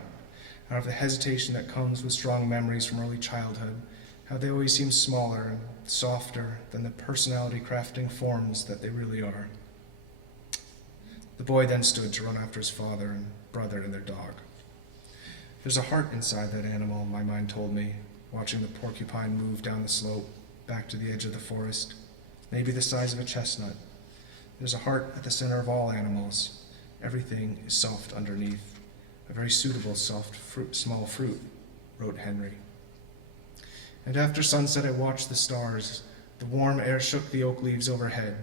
out of the hesitation that comes with strong memories from early childhood, how they always seem smaller and softer than the personality-crafting forms that they really are. The boy then stood to run after his father and brother and their dog. There's a heart inside that animal, my mind told me, watching the porcupine move down the slope, back to the edge of the forest, maybe the size of a chestnut. There's a heart at the center of all animals. Everything is soft underneath. A very suitable soft fruit, small fruit, wrote Henry. And after sunset I watched the stars. The warm air shook the oak leaves overhead.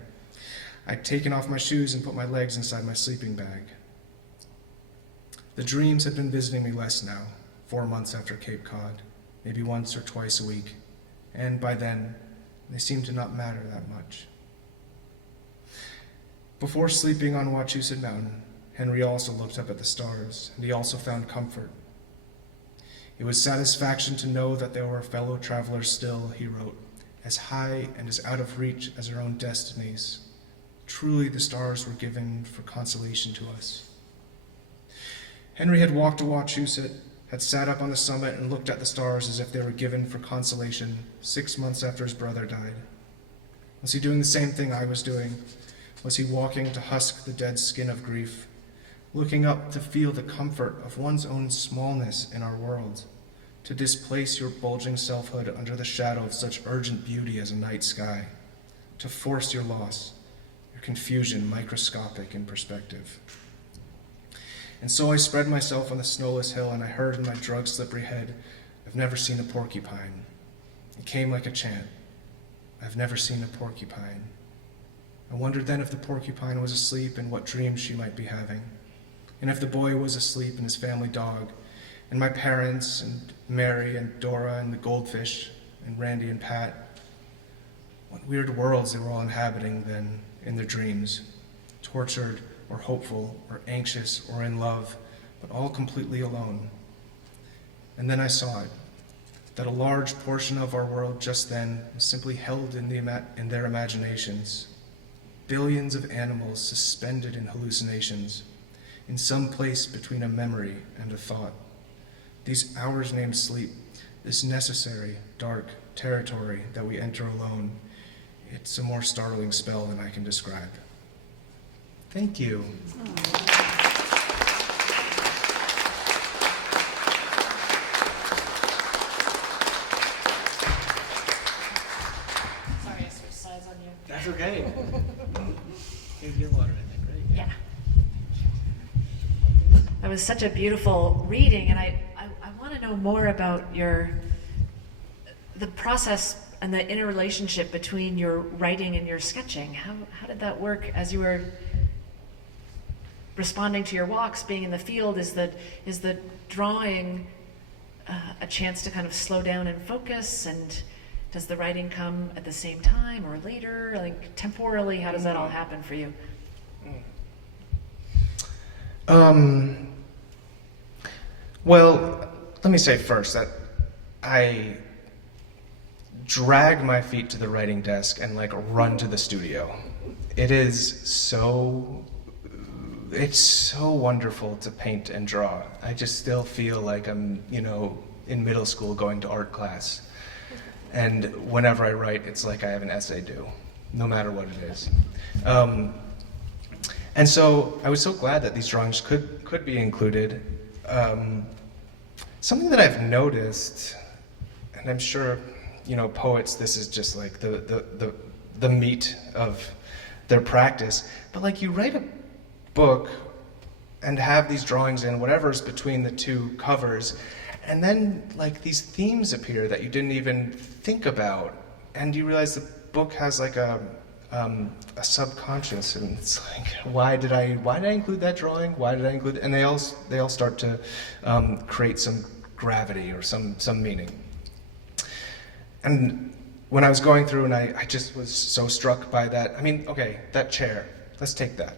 I'd taken off my shoes and put my legs inside my sleeping bag. The dreams had been visiting me less now, 4 months after Cape Cod, maybe once or twice a week, and by then, they seemed to not matter that much. Before sleeping on Wachusett Mountain, Henry also looked up at the stars, and he also found comfort. It was satisfaction to know that there were fellow travelers still, he wrote, as high and as out of reach as our own destinies. Truly the stars were given for consolation to us. Henry had walked to Wachusett, had sat up on the summit and looked at the stars as if they were given for consolation 6 months after his brother died. Was he doing the same thing I was doing? Was he walking to husk the dead skin of grief, looking up to feel the comfort of one's own smallness in our world, to displace your bulging selfhood under the shadow of such urgent beauty as a night sky, to force your loss, your confusion microscopic in perspective? And so I spread myself on the snowless hill, and I heard in my drug-slippery head, I've never seen a porcupine. It came like a chant. I've never seen a porcupine. I wondered then if the porcupine was asleep and what dreams she might be having, and if the boy was asleep and his family dog, and my parents, and Mary, and Dora, and the goldfish, and Randy and Pat. What weird worlds they were all inhabiting then in their dreams, tortured, or hopeful, or anxious, or in love, but all completely alone. And then I saw it, that a large portion of our world just then was simply held in their imaginations. Billions of animals suspended in hallucinations, in some place between a memory and a thought. These hours named sleep, this necessary, dark territory that we enter alone, it's a more startling spell than I can describe. Thank you. Sorry, I switched sides on you. That's okay. You get water, I think, right? Yeah. That was such a beautiful reading, and I want to know more about the process and the interrelationship between your writing and your sketching. How did that work as you were responding to your walks, being in the field? Is the drawing a chance to kind of slow down and focus? And does the writing come at the same time or later? Like temporally, how does that all happen for you? Well, let me say first that I drag my feet to the writing desk and run to the studio. It's so wonderful to paint and draw. I just still feel like I'm, in middle school going to art class. And whenever I write, it's like I have an essay due, no matter what it is. And so I was so glad that these drawings could be included. Something that I've noticed, and I'm sure, poets, this is just like the meat of their practice, but you write a book and have these drawings in whatever's between the two covers, and then these themes appear that you didn't even think about, and you realize the book has a subconscious, and it's why did I include that drawing? Why did I include it? And they all start to create some gravity or some meaning. And when I was going through, and I just was so struck by that. Okay, that chair. Let's take that.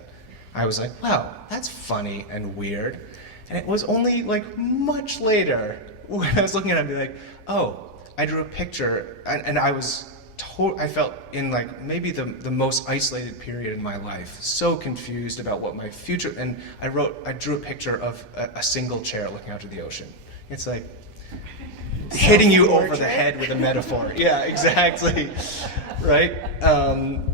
I was like, wow, that's funny and weird. And it was only much later when I was looking at it, I'd be like, oh, I drew a picture, and I was. I felt in maybe the most isolated period in my life, so confused about what my future, and I drew a picture of a single chair looking out to the ocean. It's hitting you over the head with a metaphor. Yeah, exactly. Right? I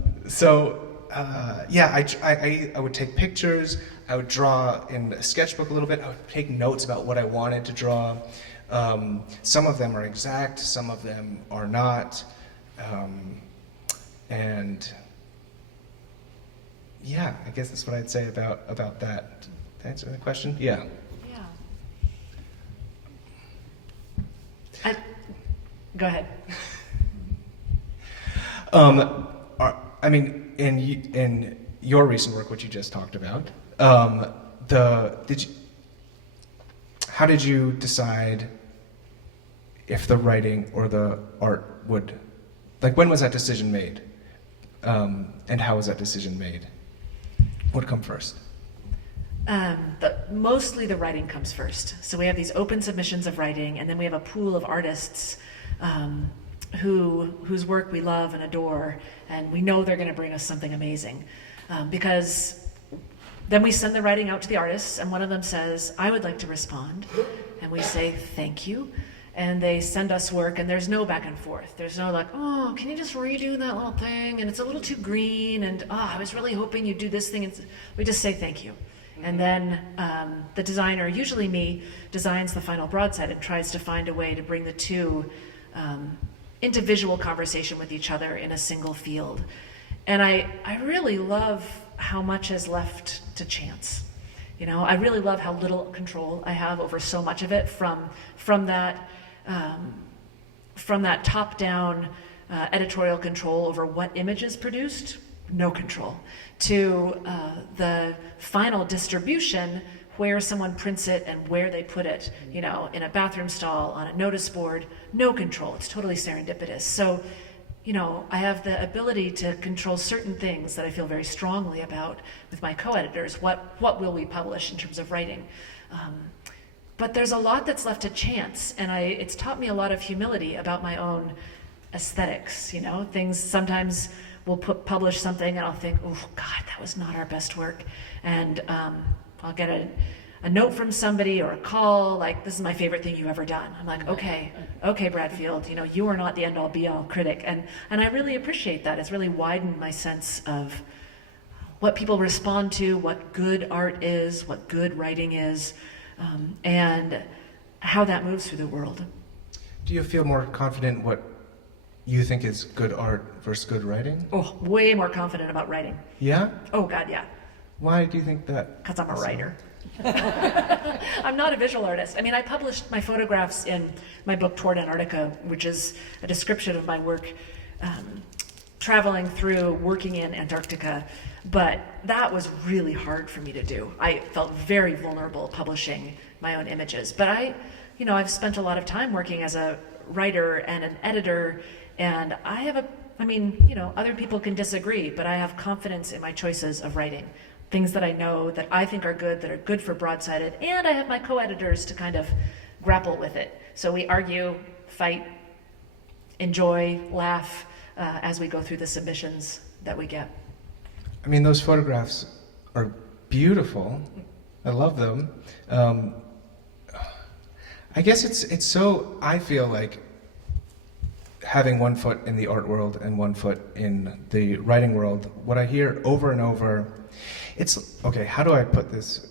would take pictures, I would draw in a sketchbook a little bit, I would take notes about what I wanted to draw. Some of them are exact, some of them are not. And yeah, I guess that's what I'd say about that. To answer the question? Yeah. Yeah. Go ahead. I mean, in your recent work, which you just talked about, how did you decide if the writing or the art would, like, when was that decision made? And how was that decision made? What would come first? Mostly the writing comes first. So we have these open submissions of writing, and then we have a pool of artists whose work we love and adore, and we know they're going to bring us something amazing. Because then we send the writing out to the artists, and one of them says, I would like to respond. And we say, thank you. And they send us work, and there's no back and forth. There's no like, oh, can you just redo that little thing? And it's a little too green, and I was really hoping you'd do this thing. And we just say thank you. And then the designer, usually me, designs the final broadside and tries to find a way to bring the two into visual conversation with each other in a single field. And I really love how much is left to chance. You know, I really love how little control I have over so much of it, from that top-down editorial control over what image is produced, no control, to the final distribution, where someone prints it and where they put it, you know, in a bathroom stall, on a notice board, no control. It's totally serendipitous. So, you know, I have the ability to control certain things that I feel very strongly about with my co-editors. What will we publish in terms of writing? But there's a lot that's left to chance, and it's taught me a lot of humility about my own aesthetics. You know, things sometimes we'll publish something and I'll think, oh God, that was not our best work, and I'll get a note from somebody or a call like, this is my favorite thing you've ever done. I'm like, okay, Bradfield, you know, you are not the end-all be-all critic, and I really appreciate that. It's really widened my sense of what people respond to, what good art is, what good writing is, and how that moves through the world. Do you feel more confident what you think is good art versus good writing? Oh, way more confident about writing. Yeah? Oh God, yeah. Why do you think that? Because I'm a writer. I'm not a visual artist. I mean, I published my photographs in my book Toward Antarctica, which is a description of my work traveling through, working in Antarctica. But that was really hard for me to do. I felt very vulnerable publishing my own images. But I've spent a lot of time working as a writer and an editor, and other people can disagree, but I have confidence in my choices of writing. Things that I know that I think are good, that are good for Broadsided, and I have my co-editors to kind of grapple with it. So we argue, fight, enjoy, laugh as we go through the submissions that we get. I mean, those photographs are beautiful. I love them. I guess it's so, I feel like having one foot in the art world and one foot in the writing world, what I hear over and over, it's, okay, how do I put this,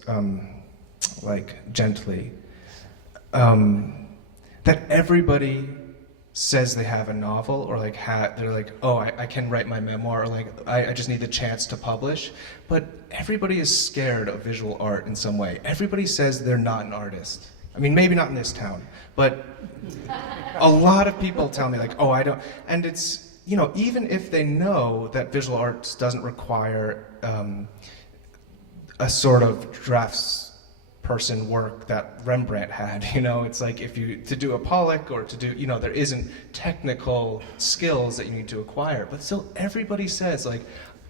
gently? That everybody says they have a novel, or they're like, oh, I can write my memoir, or I just need the chance to publish. But everybody is scared of visual art in some way. Everybody says they're not an artist. I mean, maybe not in this town, but a lot of people tell me oh, I don't, and it's, even if they know that visual arts doesn't require a sort of draftsperson work that Rembrandt had, it's like to do a Pollock or to do, there isn't technical skills that you need to acquire, but still everybody says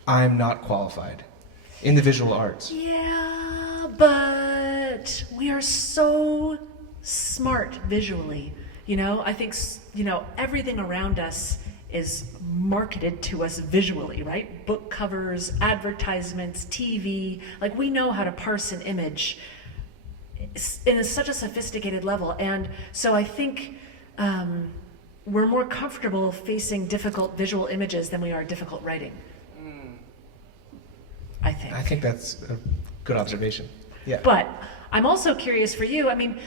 I'm not qualified in the visual arts. Yeah, but we are so smart visually, I think, everything around us is marketed to us visually, right? Book covers, advertisements, TV, we know how to parse an image in such a sophisticated level. And so I think we're more comfortable facing difficult visual images than we are difficult writing. I think. I think that's a good observation. Yeah. But I'm also curious for you, I mean,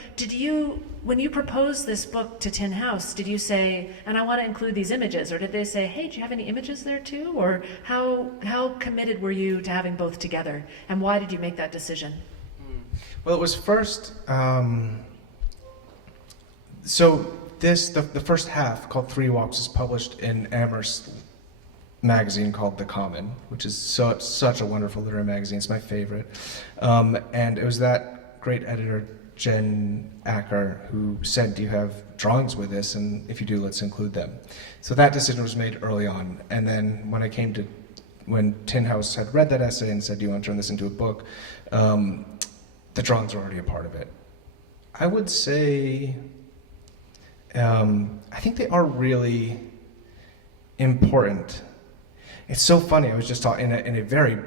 when you proposed this book to Tin House, did you say, and I want to include these images, or did they say, hey, do you have any images there too? Or how committed were you to having both together? And why did you make that decision? Well, it was first, so the first half, called 3 Walks, is published in Amherst magazine called The Common, which is such a wonderful literary magazine. It's my favorite. And it was that great editor, Jen Acker, who said, do you have drawings with this? And if you do, let's include them. So that decision was made early on. And then when Tin House had read that essay and said, do you want to turn this into a book? The drawings were already a part of it. I would say, I think they are really important. It's so funny. I was just talking in a very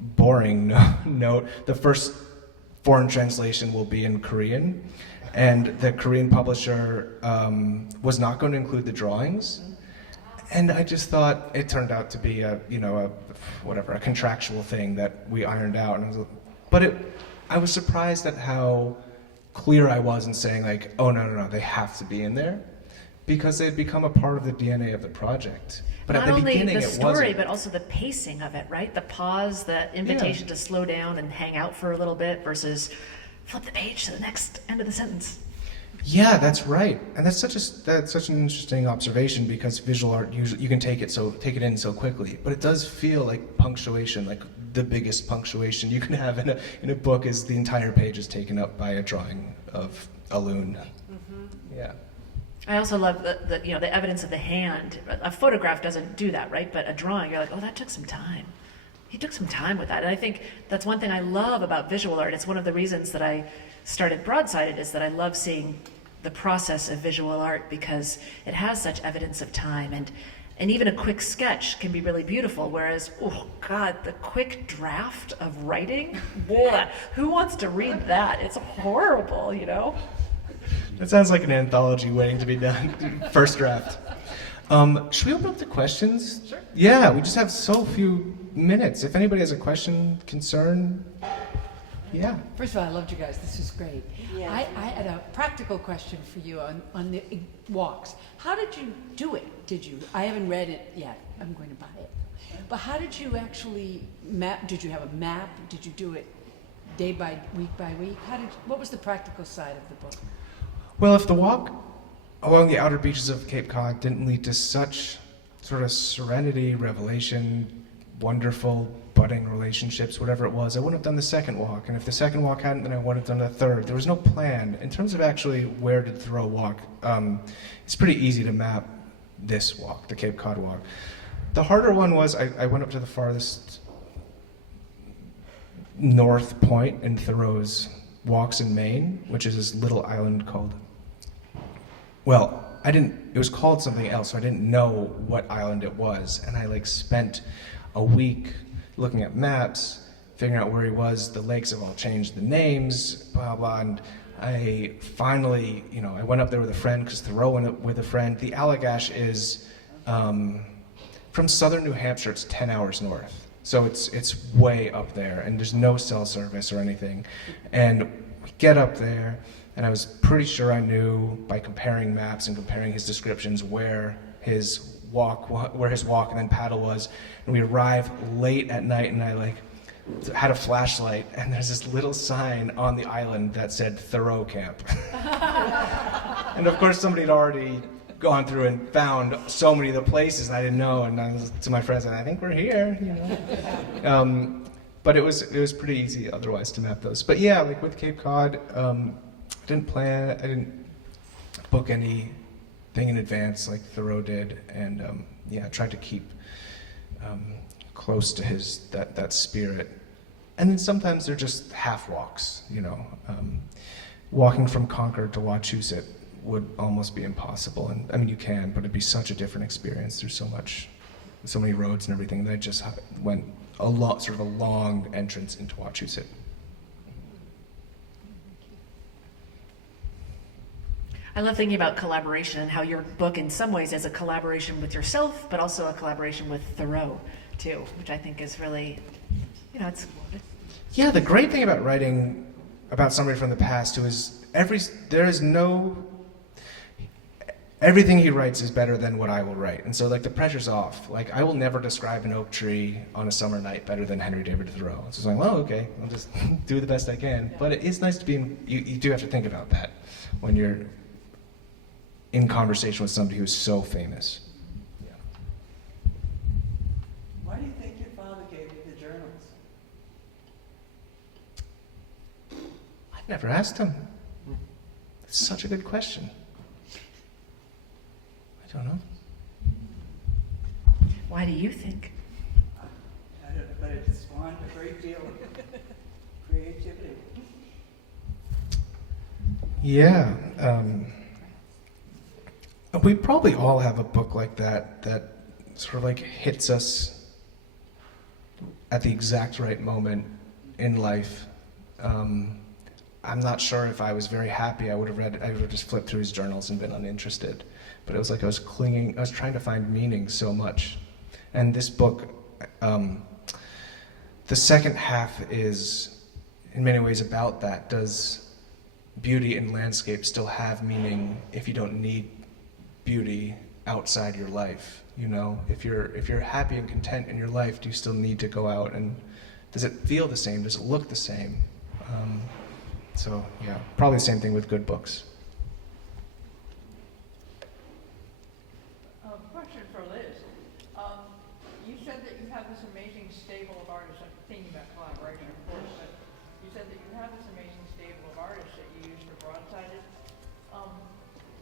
boring note. The first foreign translation will be in Korean, and the Korean publisher was not going to include the drawings. And I just thought it turned out to be a contractual thing that we ironed out. And I was surprised at how clear I was in saying, like, oh no, they have to be in there, because they'd become a part of the DNA of the project. But Not at the only beginning, the it story, wasn't. but also the pacing of it, right? The pause, the invitation to slow down and hang out for a little bit versus flip the page to the next end of the sentence. Yeah, that's right, and that's such an interesting observation, because visual art usually you can take it in so quickly, but it does feel like punctuation, like the biggest punctuation you can have in a book is the entire page is taken up by a drawing of a loon. Mm-hmm. Yeah. I also love the evidence of the hand. A photograph doesn't do that, right? But a drawing, you're like, oh, that took some time. He took some time with that. And I think that's one thing I love about visual art. It's one of the reasons that I started Broadsided, is that I love seeing the process of visual art, because it has such evidence of time. And even a quick sketch can be really beautiful, whereas, oh God, the quick draft of writing, blah, who wants to read that? It's horrible, you know? That sounds like an anthology waiting to be done. First draft. Should we open up to questions? Sure. Yeah, we just have so few minutes. If anybody has a question, concern, yeah. First of all, I loved you guys. This was great. Yeah. I had a practical question for you on the walks. How did you do it? I haven't read it yet. I'm going to buy it. But how did you actually map? Did you have a map? Did you do it day by week? What was the practical side of the book? Well, if the walk along the outer beaches of Cape Cod didn't lead to such sort of serenity, revelation, wonderful budding relationships, whatever it was, I wouldn't have done the second walk. And if the second walk hadn't, then I wouldn't have done the third. There was no plan. In terms of actually where did Thoreau walk, it's pretty easy to map this walk, the Cape Cod walk. The harder one was I went up to the farthest north point in Thoreau's walks in Maine, which is this little island called, it was called something else, so I didn't know what island it was. And I spent a week looking at maps, figuring out where he was. The lakes have all changed the names, blah, blah. And I finally, I went up there with a friend, because Thoreau went up with a friend. The Allagash is, from southern New Hampshire, it's 10 hours north. So it's way up there, and there's no cell service or anything. And we get up there, and I was pretty sure I knew by comparing maps and comparing his descriptions where his walk and then paddle was. And we arrive late at night, and I had a flashlight, and there's this little sign on the island that said Thoreau Camp. And of course somebody had already gone through and found so many of the places, and I didn't know. And I was to my friends, I think we're here, But it was pretty easy otherwise to map those. But yeah, with Cape Cod, I didn't book anything in advance like Thoreau did, and I tried to keep close to that spirit. And then sometimes they're just half walks, walking from Concord to Wachusett would almost be impossible. And I mean, you can, but it'd be such a different experience. There's so many roads and everything that I just went a long entrance into Wachusett. I love thinking about collaboration and how your book in some ways is a collaboration with yourself, but also a collaboration with Thoreau too, which I think is really, Yeah, the great thing about writing about somebody from the past who is everything he writes is better than what I will write. And so like the pressure's off. Like I will never describe an oak tree on a summer night better than Henry David Thoreau. It's just like, well, okay, I'll just do the best I can. But it is nice to be you do have to think about that when you're in conversation with somebody who's so famous. Yeah. Why do you think your father gave you the journals? I've never asked him. It's such a good question. I don't know. Why do you think? I don't know, but it spawned a great deal of creativity. Yeah. We probably all have a book like that sort of like hits us at the exact right moment in life. I'm not sure if I was very happy, I would have just flipped through his journals and been uninterested. But it was like I was trying to find meaning so much. And this book, the second half is in many ways about that. Does beauty in landscape still have meaning if you don't need beauty outside your life? You know, if you're happy and content in your life, do you still need to go out, and does it feel the same? Does it look the same? So yeah, probably the same thing with good books. Question for Liz. You said that you have this amazing stable of artists. I'm thinking about collaboration, of course, but you said that you have this amazing stable of artists that you use for Broadsided.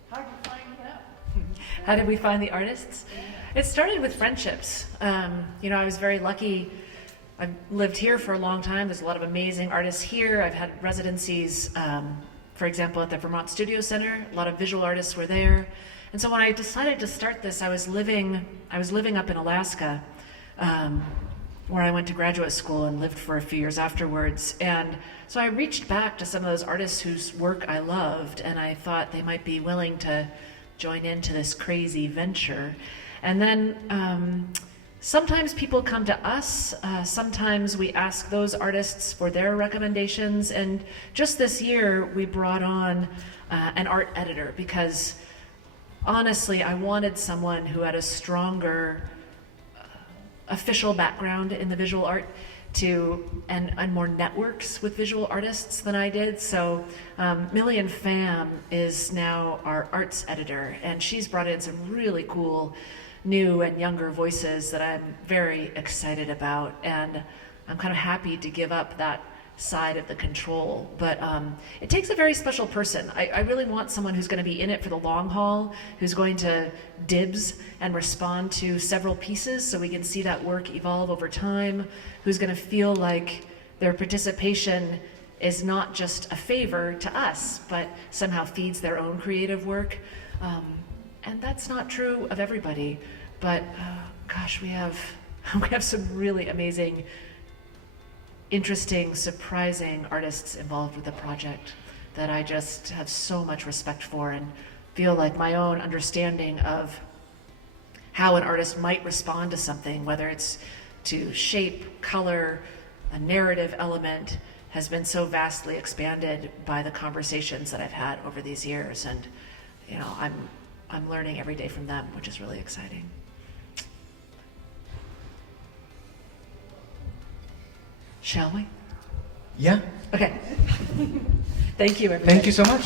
How did you find them? How did we find the artists? It started with friendships. I was very lucky. I've lived here for a long time. There's a lot of amazing artists here. I've had residencies, for example, at the Vermont Studio Center. A lot of visual artists were there. And so when I decided to start this, I was living up in Alaska, where I went to graduate school and lived for a few years afterwards. And so I reached back to some of those artists whose work I loved, and I thought they might be willing to join into this crazy venture. And then sometimes people come to us, sometimes we ask those artists for their recommendations, and just this year we brought on an art editor because honestly I wanted someone who had a stronger official background in the visual art and more networks with visual artists than I did. So Million Pham is now our arts editor, and she's brought in some really cool new and younger voices that I'm very excited about, and I'm kind of happy to give up that side of the control. But it takes a very special person. I really want someone who's going to be in it for the long haul, who's going to dibs and respond to several pieces so we can see that work evolve over time, who's going to feel like their participation is not just a favor to us, but somehow feeds their own creative work. And that's not true of everybody, but gosh, we have some really amazing, interesting, surprising artists involved with the project that I just have so much respect for, and feel like my own understanding of how an artist might respond to something, whether it's to shape, color, a narrative element, has been so vastly expanded by the conversations that I've had over these years. And I'm learning every day from them, which is really exciting. Shall we? Yeah. Okay. Thank you, everybody. Thank you so much.